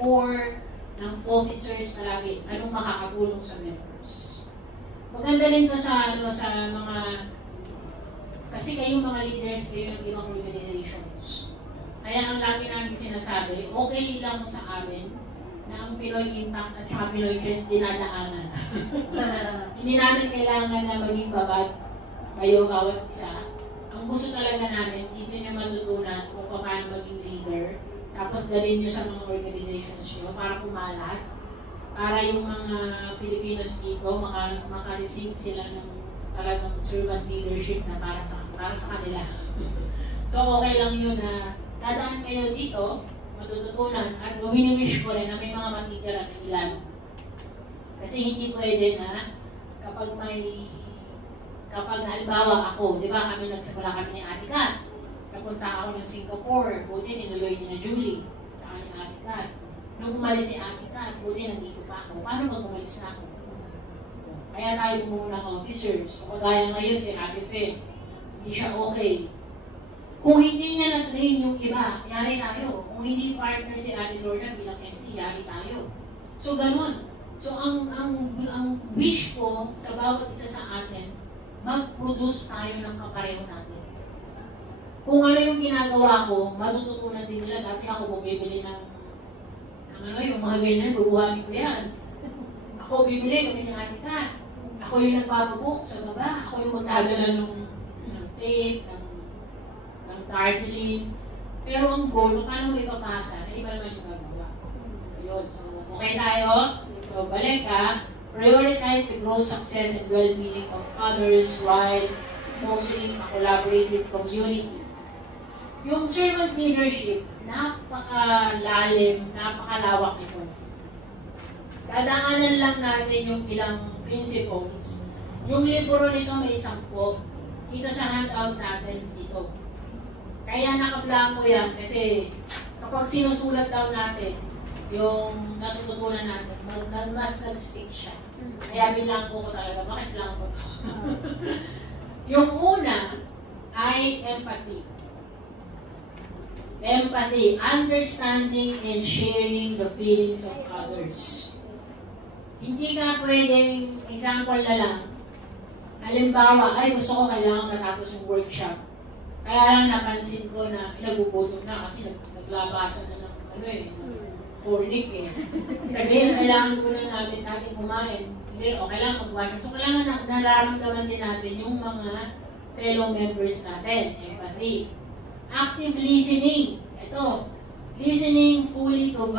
core ng officers palagi, anong makakatulong sa members. Maganda rin to sa mga, kasi kayong mga leaders kayo ng ibang organizations. Kaya ang lagi namin sinasabi, okay lang sa amin na ang Pinoy Impact at saka Pinoy Chess dinadaanan. Hindi namin kailangan na maging babad kayo bawat isa. Ang gusto talaga namin, dito nyo matutunan kung paano maging leader. Tapos dalhin nyo sa mga organizations nyo para kumalat. Para yung mga Pilipinos dito, maka-receive sila ng talagang servant leadership na para sa kanila. So okay lang yun na dadaan kayo dito, matututunan, at wini-wish ko rin na may mga matitira na ilan. Kasi hindi pwede na kapag halimbawa ako, di ba kami nagsimula kami ni Ate Kat, napunta ako ng Singapore, buti ninuloy ni na Julie, saka ni Ate Kat. Nung umalis si Ate Kat, buti nandito pa ako. Paano pag umalis na ako? Kaya tayo muna ng officers. So, kagaya ngayon si Ate Fe, hindi siya okay. Kung hindi niya na-train yung iba, yari tayo. Kung hindi partner si Ate Lorna bilang MC, yari tayo. So, ganun. So, ang wish ko sa bawat isa sa atin, mag-produce tayo ng kapareho natin. Kung ano yung ginagawa ko, matututunan din nila. Dati ako bumibili ng yung mga ganyan, bubuhanin ko yan. Ako bibili kami ng Ate Kat. Ako yung nagpapabook sa baba. Ako yung magdadala ng tape, ng tarpaulin. Pero ang goal, paano mo ipapasa, na iba naman yung gagawa. So yun. So, okay tayo. So, balik ka. Prioritize the growth, success, and well-being of others while fostering a collaborative community. Yung servant leadership, napakalalim, napakalawak nito. Dadaanan lang natin yung ilang principles. Yung libro nito may 10. Dito sa handout natin dito. Kaya naka-blanco yan kasi kapag sinusulat daw natin yung natututunan natin, mas nag-stick siya. Kaya blanco ko talaga. Bakit blanco? Yung una ay empathy. Empathy, understanding and sharing the feelings of others. Hindi ka pwedeng, example na lang, halimbawa, ay gusto ko kailangan matapos yung workshop. Kaya lang napansin ko na nagugutom na kasi naglabasan na ng fornic eh. Sabihin, kailangan muna natin kumain. Hindi, okay lang mag-watch. So, kailangan nararamdaman din natin yung mga fellow members natin. Empathy. Active listening. Ito, listening fully to